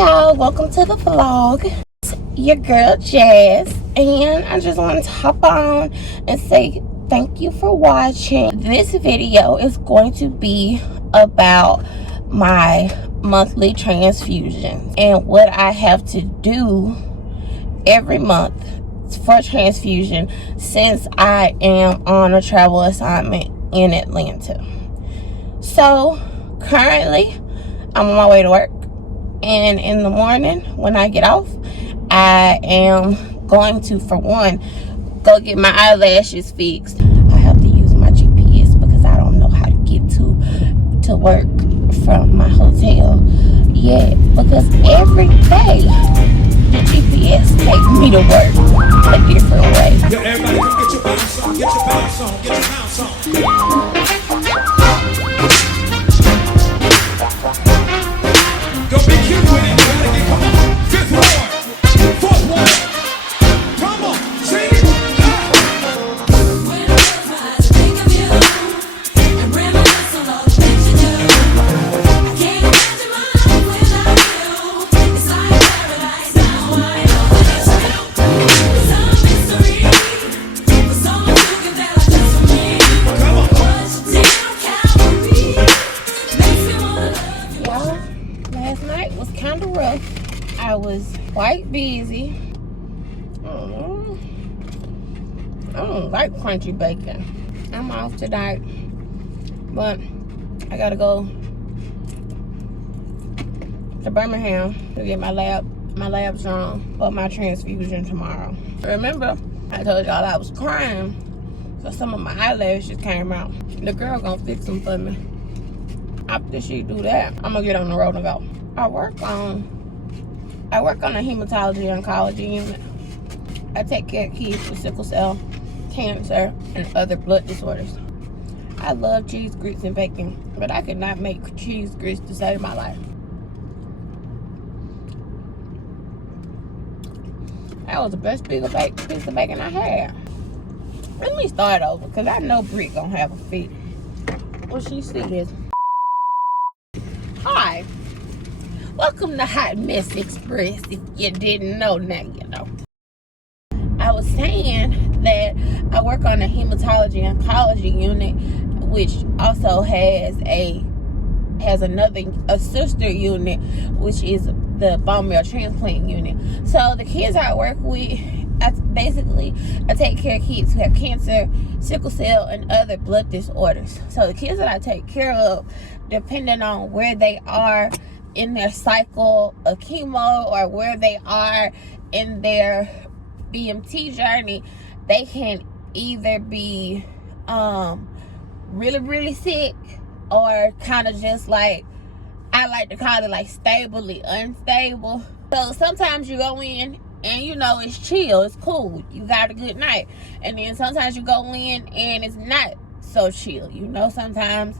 y'all, welcome to the vlog. It's your girl Jazz, and I just wanted to hop on and say thank you for watching. This video is going to be about my monthly transfusions and what I have to do every month for transfusion since I am on a travel assignment in Atlanta. So currently I'm on my way to work, and in the morning when I get off, I am going to, for one, go get my eyelashes fixed. I have to use my GPS because I don't know how to get to work from my hotel yet, because every day the GPS takes me to work a different way. Yo, everybody come get your bounce on, get your bounce on, get your bounce on. Don't be cute with it, you gotta get, come on. Fifth ward, fourth ward. Come on, sing it. When I close my eyes, think of you and reminisce on all the things you do. I can't imagine my life without you. It's like paradise now. I know that it's real. It's a mystery. For so much you give that are just for me. Come on. What you did on Calvary makes me wanna love you. Y'all, last night was kind of rough. I was quite busy. I don't like crunchy bacon. I'm off tonight, but I gotta go to Birmingham to get my labs drawn for my transfusion tomorrow. Remember, I told y'all I was crying, so some of my eyelashes came out. The girl gonna fix them for me. After she do that, I'm gonna get on the road and go. I work on a hematology oncology unit. I take care of kids with sickle cell, cancer, and other blood disorders. I love cheese, grits, and bacon, but I could not make cheese grits to save my life. That was the best piece of bacon I had. Let me start over, because I know Britt gonna have a fit when she see this. Hi, welcome to Hot Mess Express. If you didn't know, now you know. I was saying that I work on a hematology oncology unit, which also has a sister unit, which is the bone marrow transplant unit. So the kids I work with, I take care of kids who have cancer, sickle cell, and other blood disorders. So the kids that I take care of, depending on where they are in their cycle of chemo or where they are in their BMT journey, they can either be really, really sick, or kind of just like, I like to call it like stably unstable. So sometimes you go in and you know it's chill, it's cool, you got a good night, and then sometimes you go in and it's not so chill. You know, sometimes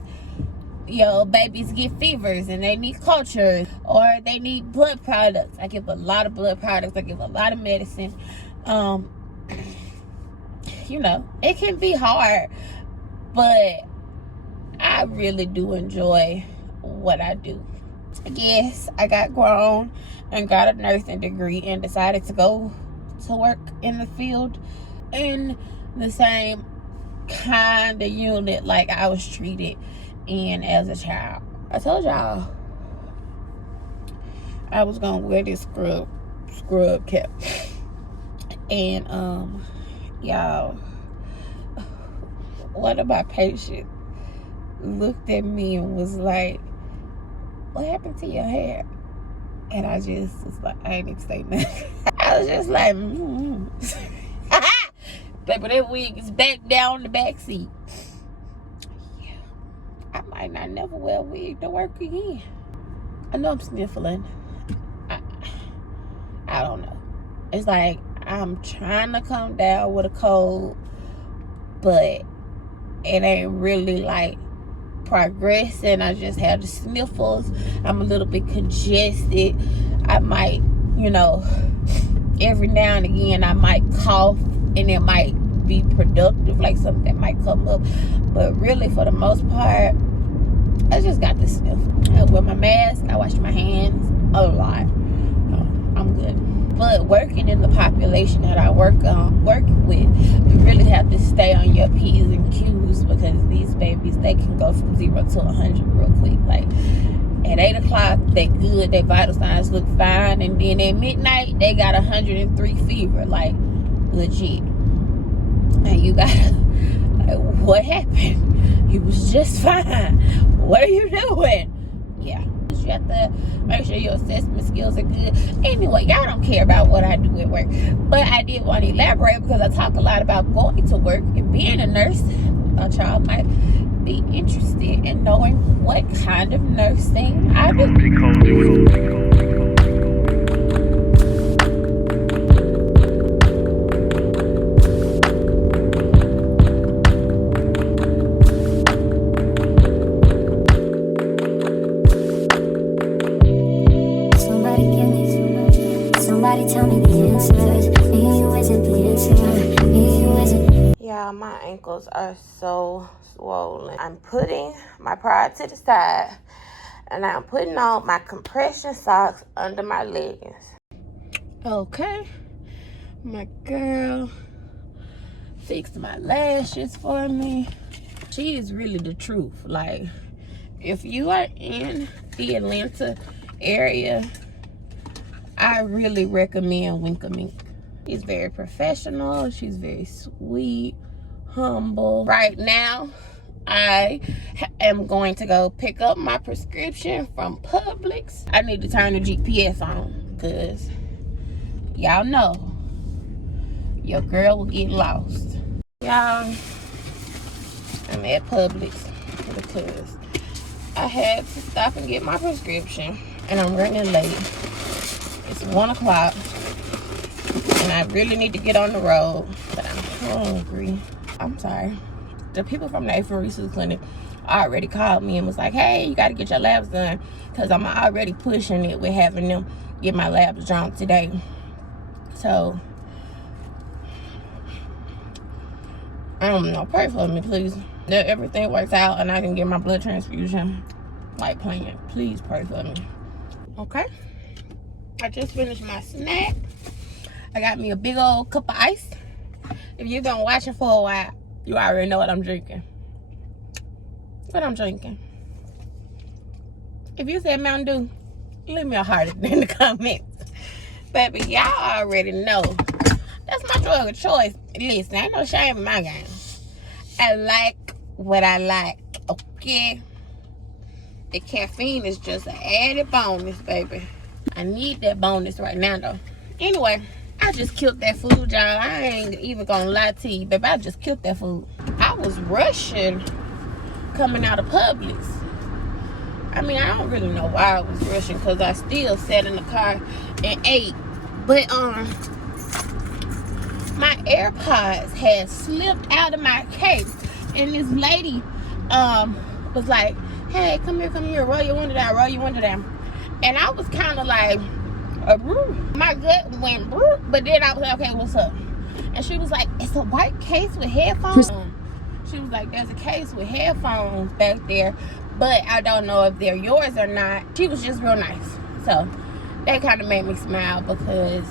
your babies get fevers and they need cultures, or they need blood products. I give a lot of blood products, I give a lot of medicine. You know, it can be hard, but I really do enjoy what I do. Yes, I got grown and got a nursing degree and decided to go to work in the field in the same kind of unit like I was treated in as a child. I told y'all I was gonna wear this scrub cap, and y'all, one of my patients looked at me and was like, "What happened to your hair?" And I just was like, I ain't even say nothing. I was just like, But that wig is back down the back seat. Yeah, I might not never wear a wig to work again. I know I'm sniffling. I don't know. It's like I'm trying to come down with a cold, but it ain't really like progressing. I just have the sniffles. I'm a little bit congested. I might, you know, every now and again I might cough, and it might be productive, like something might come up, but really for the most part I just got the sniffle. I wear my mask, I wash my hands a lot. I'm good. But working in the population that I work with, you really have to stay on your P's and Q's, because these babies, they can go from 0 to 100 real quick. Like at 8 o'clock, they good, their vital signs look fine, and then at midnight, they got 103 fever, like legit. And you gotta, like, what happened? He was just fine. What are you doing? Yeah. You have to make sure your assessment skills are good. Anyway, y'all don't care about what I do at work, but I did want to elaborate because I talk a lot about going to work and being a nurse. I thought y'all might be interested in knowing what kind of nursing I do. Somebody tell me the answers. Me and you isn't the answer. Me and you isn't. Yeah, my ankles are so swollen. I'm putting my pride to the side, and I'm putting on my compression socks under my leggings. Okay, my girl fixed my lashes for me. She is really the truth. Like, if you are in the Atlanta area, I really recommend Wink-A-Mink. She's very professional. She's very sweet, humble. Right now, I am going to go pick up my prescription from Publix. I need to turn the GPS on, because y'all know your girl will get lost. Y'all, I'm at Publix because I had to stop and get my prescription, and I'm running late. It's 1 o'clock, and I really need to get on the road, but I'm hungry. I'm sorry. The people from the Apheresis clinic already called me and was like, hey, you got to get your labs done, because I'm already pushing it with having them get my labs drawn today. So, I don't know. Pray for me, please, that everything works out and I can get my blood transfusion like planned. Please pray for me. Okay? I just finished my snack. I got me a big old cup of ice. If you've been watching for a while, you already know what I'm drinking. What I'm drinking. If you said Mountain Dew, leave me a heart in the comments. Baby, y'all already know. That's my drug of choice. Listen, ain't no shame in my game. I like what I like, okay? The caffeine is just an added bonus, baby. I need that bonus right now, though. Anyway, I just killed that food, y'all. I ain't even gonna lie to you, baby. I just killed that food. I was rushing coming out of Publix. I mean, I don't really know why I was rushing, because I still sat in the car and ate. But, my AirPods had slipped out of my case. And this lady, was like, hey, come here, roll your window down. And I was kind of like, my gut went, but then I was like, okay, what's up? And she was like, it's a white case with headphones. She was like, there's a case with headphones back there, but I don't know if they're yours or not. She was just real nice. So that kind of made me smile, because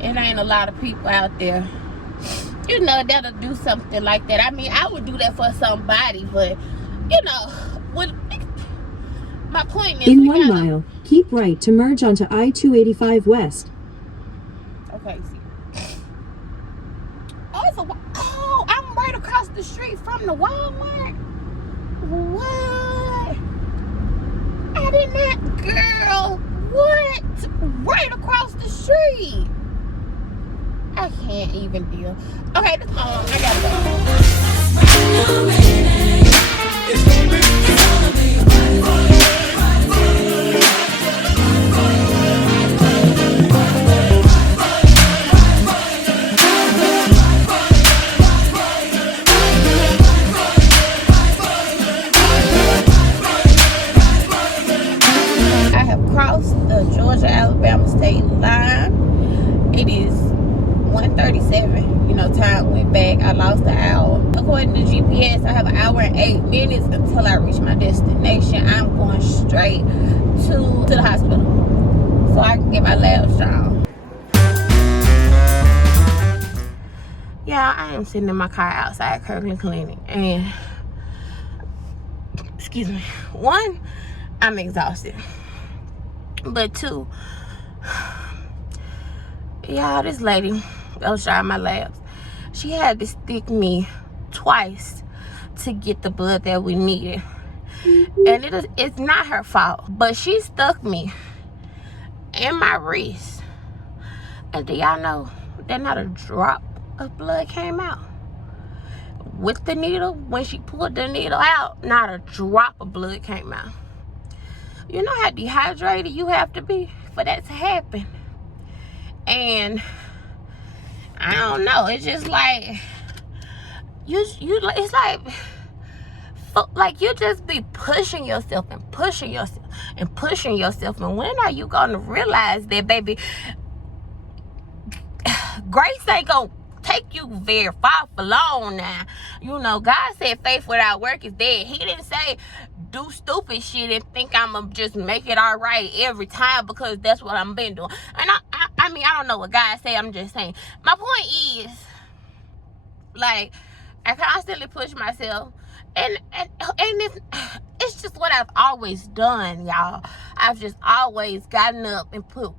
it ain't a lot of people out there, you know, that'll do something like that. I mean, I would do that for somebody, but, you know, my point is, in 1 mile, keep right to merge onto I-285 West. Okay, see. Oh, I'm right across the street from the Walmart. What? I did not, girl. What? Right across the street. I can't even deal. Okay, this is my mom. I gotta go. It's gonna be. I have crossed the Georgia-Alabama state line. It is 1:37. You know, time went back. I lost an hour. According to GPS, I have an hour and 8 minutes until I reach my destination. I'm going straight to the hospital. so I can get my labs drawn. Yeah, I am sitting in my car outside Kirkland Clinic, and excuse me, one, I'm exhausted, but two, y'all, this lady that was drawing my labs, she had to stick me twice to get the blood that we needed. And it's not her fault, but she stuck me in my wrist, and do y'all know that not a drop of blood came out with the needle? When she pulled the needle out, not a drop of blood came out. You know how dehydrated you have to be for that to happen. And I don't know, it's just like it's like you just be pushing yourself and pushing yourself and pushing yourself. And when are you gonna realize that, baby, grace ain't gonna take you very far for long now? You know, God said faith without work is dead. He didn't say do stupid shit and think I'm gonna just make it all right every time, because that's what I'm been doing. And I mean, I don't know what God say, I'm just saying. My point is, like, I constantly push myself, and it's just what I've always done, y'all. I've just always gotten up and put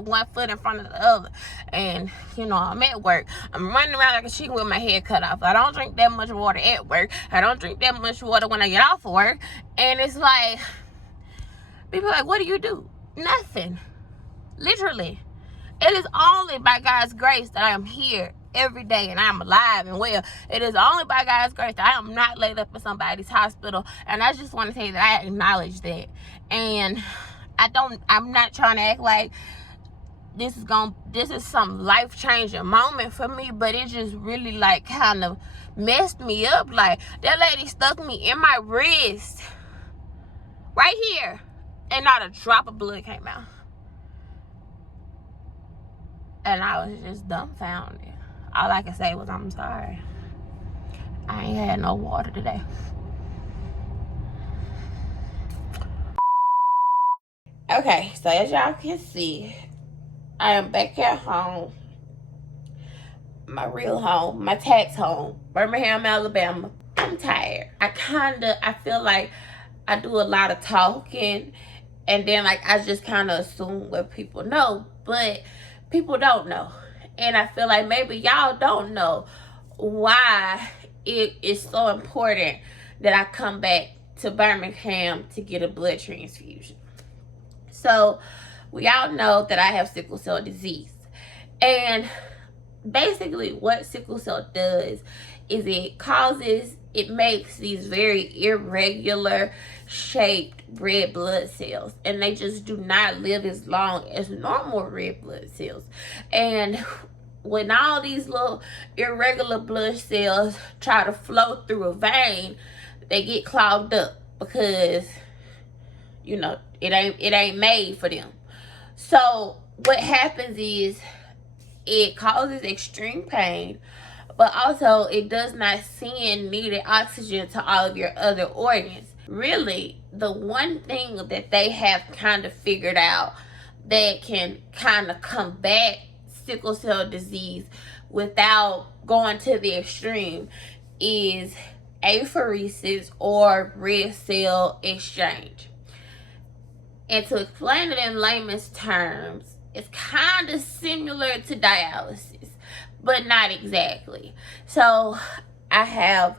one foot in front of the other. And you know, I'm at work, I'm running around like a chicken with my head cut off. I don't drink that much water at work. I don't drink that much water when I get off of work. And it's like, people are like, what do you do? Nothing. Literally, it is only by God's grace that I am here every day and I'm alive and well. It is only by God's grace that I am not laid up in somebody's hospital. And I just want to say that I acknowledge that. And I'm not trying to act like this is some life-changing moment for me, but it just really like kind of messed me up. Like, that lady stuck me in my wrist right here, and not a drop of blood came out. And I was just dumbfounded. All I can say was, I'm sorry. I ain't had no water today. Okay, so as y'all can see, I am back at home. My real home, my tax home, Birmingham, Alabama. I'm tired. I feel like I do a lot of talking, and then like I just kind of assume what people know, but people don't know. And I feel like maybe y'all don't know why it is so important that I come back to Birmingham to get a blood transfusion. So we all know that I have sickle cell disease. And basically what sickle cell does is it makes these very irregular shaped red blood cells, and they just do not live as long as normal red blood cells. And when all these little irregular blood cells try to flow through a vein, they get clogged up because, you know, it ain't made for them. So what happens is it causes extreme pain, but also it does not send needed oxygen to all of your other organs. Really, the one thing that they have kind of figured out that can kind of combat sickle cell disease without going to the extreme is apheresis, or red cell exchange. And to explain it in layman's terms, it's kind of similar to dialysis, but not exactly. So I have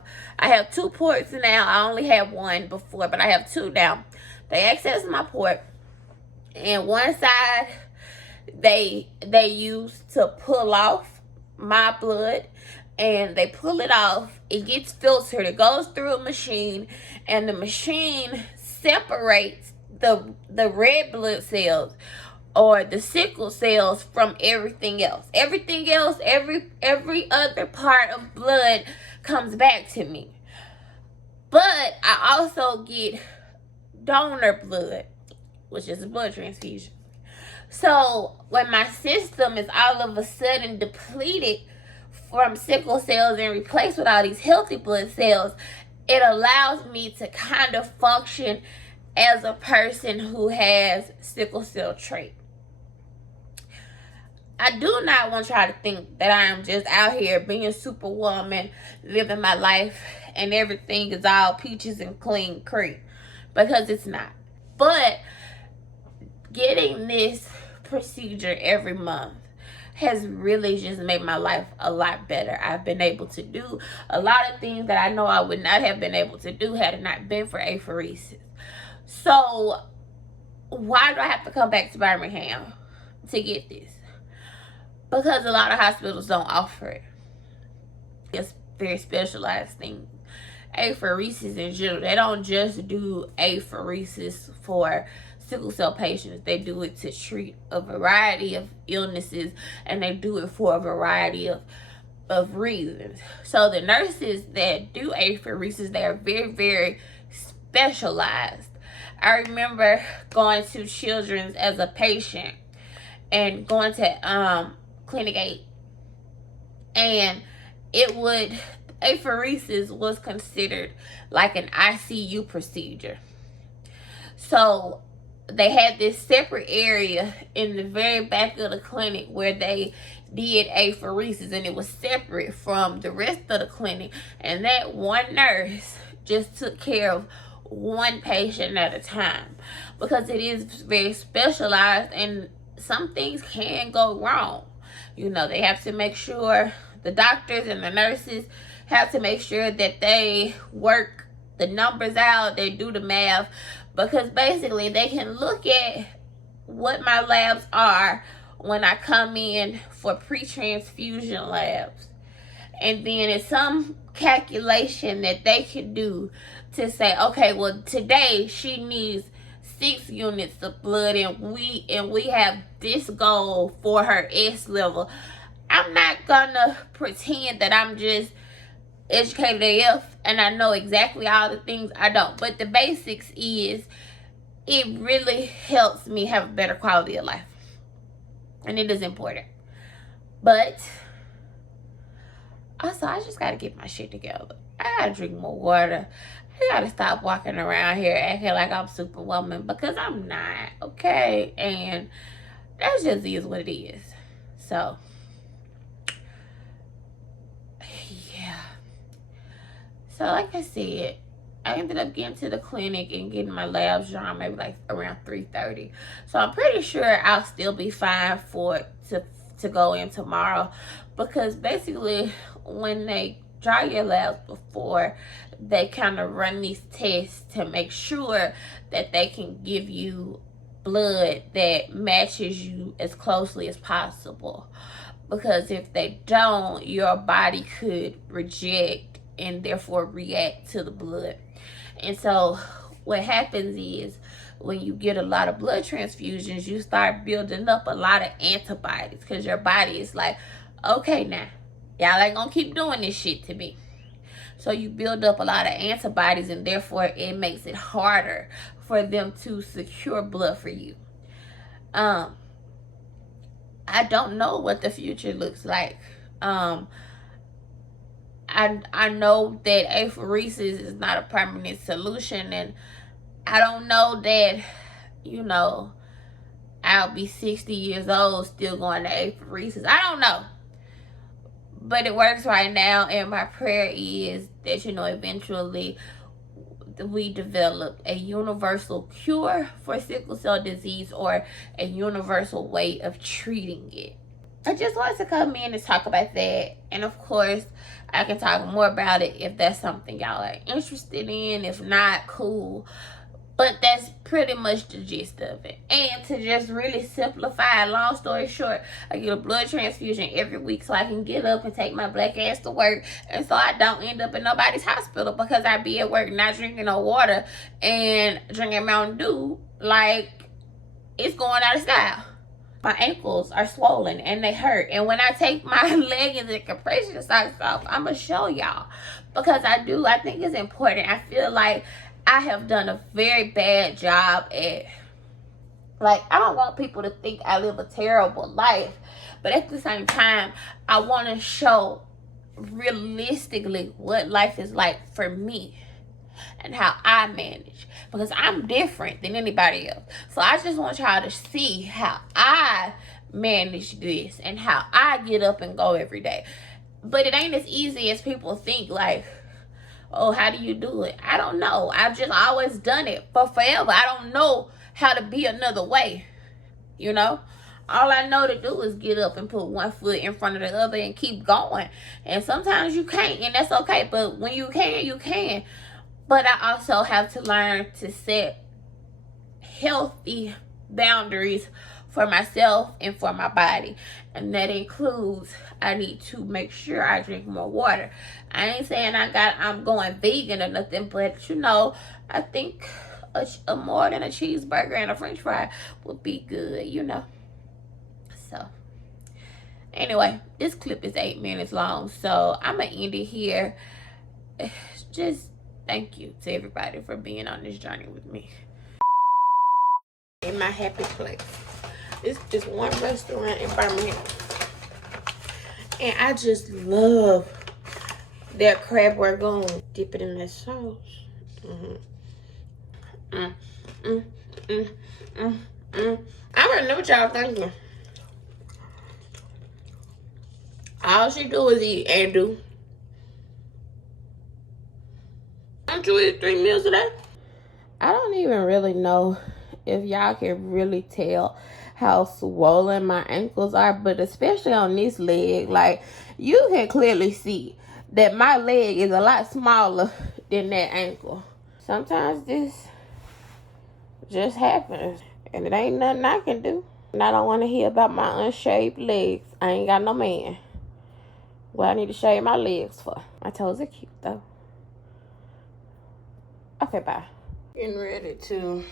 2 ports now. I only had one before, but I have 2 now. They access my port, and one side they use to pull off my blood, and they pull it off. It gets filtered. It goes through a machine, and the machine separates the red blood cells, or the sickle cells, from everything else. Everything else, every other part of blood comes back to me. But I also get donor blood, which is a blood transfusion. So when my system is all of a sudden depleted from sickle cells and replaced with all these healthy blood cells, it allows me to kind of function as a person who has sickle cell trait. I do not want y'all to think that I am just out here being superwoman, living my life, and everything is all peaches and clean cream, because it's not. But getting this procedure every month has really just made my life a lot better. I've been able to do a lot of things that I know I would not have been able to do had it not been for apheresis. So why do I have to come back to Birmingham to get this? Because a lot of hospitals don't offer it. It's very specialized thing. Apheresis in general, they don't just do apheresis for sickle cell patients. They do it to treat a variety of illnesses, and they do it for a variety of reasons. So the nurses that do apheresis, they are very, very specialized. I remember going to Children's as a patient and going to Clinic 8, and apheresis was considered like an ICU procedure. So they had this separate area in the very back of the clinic where they did apheresis, and it was separate from the rest of the clinic, and that one nurse just took care of one patient at a time, because it is very specialized and some things can go wrong. You know, they have to make sure, the doctors and the nurses have to make sure that they work the numbers out, they do the math, because basically they can look at what my labs are when I come in for pre-transfusion labs. And then it's some calculation that they can do to say, okay, well, today she needs 6 units of blood, and we have this goal for her S level. I'm not gonna pretend that I'm just educated AF and I know exactly all the things. I don't. But the basics is, it really helps me have a better quality of life. And it is important. But also, I just gotta get my shit together. I gotta drink more water. I gotta stop walking around here acting like I'm Superwoman, because I'm not, okay? And that just is what it is. So, yeah. So, like I said, I ended up getting to the clinic and getting my labs drawn maybe like around 3:30. So, I'm pretty sure I'll still be fine for it to go in tomorrow, because basically when they draw your labs before, they kind of run these tests to make sure that they can give you blood that matches you as closely as possible. Because if they don't, your body could reject and therefore react to the blood. And so what happens is, when you get a lot of blood transfusions, you start building up a lot of antibodies, because your body is like, okay, now y'all ain't gonna keep doing this shit to me. So you build up a lot of antibodies, and therefore it makes it harder for them to secure blood for you. I don't know what the future looks like. I know that apheresis is not a permanent solution, and I don't know that, you know, I'll be 60 years old still going to apheresis. I don't know. But it works right now, and my prayer is that, you know, eventually we develop a universal cure for sickle cell disease, or a universal way of treating it. I just wanted to come in and talk about that. And of course, I can talk more about it if that's something y'all are interested in. If not, cool. But that's pretty much the gist of it. And to just really simplify, long story short, I get a blood transfusion every week so I can get up and take my black ass to work. And so I don't end up in nobody's hospital, because I be at work not drinking no water and drinking Mountain Dew like it's going out of style. My ankles are swollen and they hurt. And when I take my leggings and compression socks off, I'm going to show y'all. Because I think it's important. I feel like I have done a very bad job at, like, I don't want people to think I live a terrible life, but at the same time, I want to show realistically what life is like for me and how I manage, because I'm different than anybody else. So I just want y'all to see how I manage this and how I get up and go every day. But it ain't as easy as people think. Like, oh, how do you do it? I don't know. I've just always done it for forever. I don't know how to be another way, you know? All I know to do is get up and put one foot in front of the other and keep going. And sometimes you can't, and that's okay. But when you can, you can. But I also have to learn to set healthy boundaries for myself and for my body. And that includes, I need to make sure I drink more water. I ain't saying I'm going vegan or nothing, but you know, I think a more than a cheeseburger and a french fry would be good, you know. So anyway, this clip is 8 minutes long, so I'm gonna end it here. Just thank you to everybody for being on this journey with me. In my happy place. It's just one restaurant in Birmingham, and I just love their crab rangoon. Dip it in that sauce. I already know what y'all thinking. All she do is eat and do. Don't you eat 3 meals a day? I don't even really know if y'all can really tell how swollen my ankles are, but especially on this leg, like, you can clearly see that my leg is a lot smaller than that ankle. Sometimes this just happens, and it ain't nothing I can do. And I don't want to hear about my unshaved legs. I ain't got no man. What I need to shave my legs for? My toes are cute though. Okay, bye. Getting ready to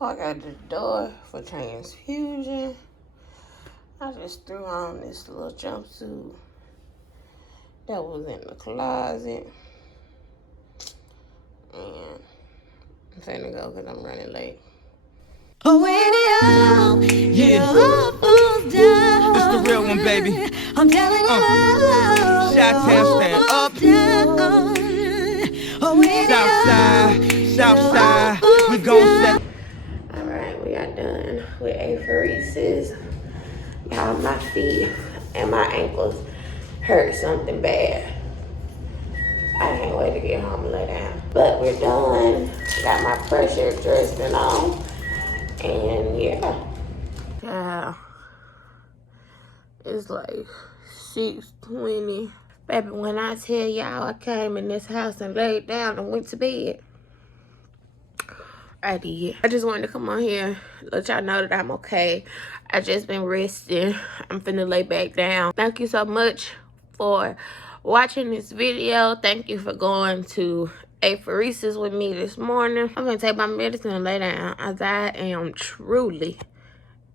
walk out the door for transfusion. I just threw on this little jumpsuit that was in the closet. And I'm finna go because I'm running late. Oh, when it all falls down. It's the real one, baby. I'm telling you, Chi-town stand up. down. Oh, when it Southside, we gon' set. Alright, we are done with apheresis. Y'all, my feet and my ankles hurt something bad. I can't wait to get home and lay down. But we're done. Got my pressure dressing on. And yeah. Yeah. It's like 6:20. Baby, when I tell y'all I came in this house and laid down and went to bed, I did. I just wanted to come on here, let y'all know that I'm okay. I just been resting. I'm finna lay back down. Thank you so much for watching this video. Thank you for going to apheresis with me this morning. I'm gonna take my medicine and lay down as I am truly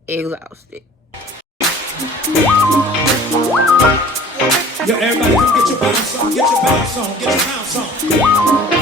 exhausted. Yo, everybody come get your bounce on, get your bounce on, get your bounce on.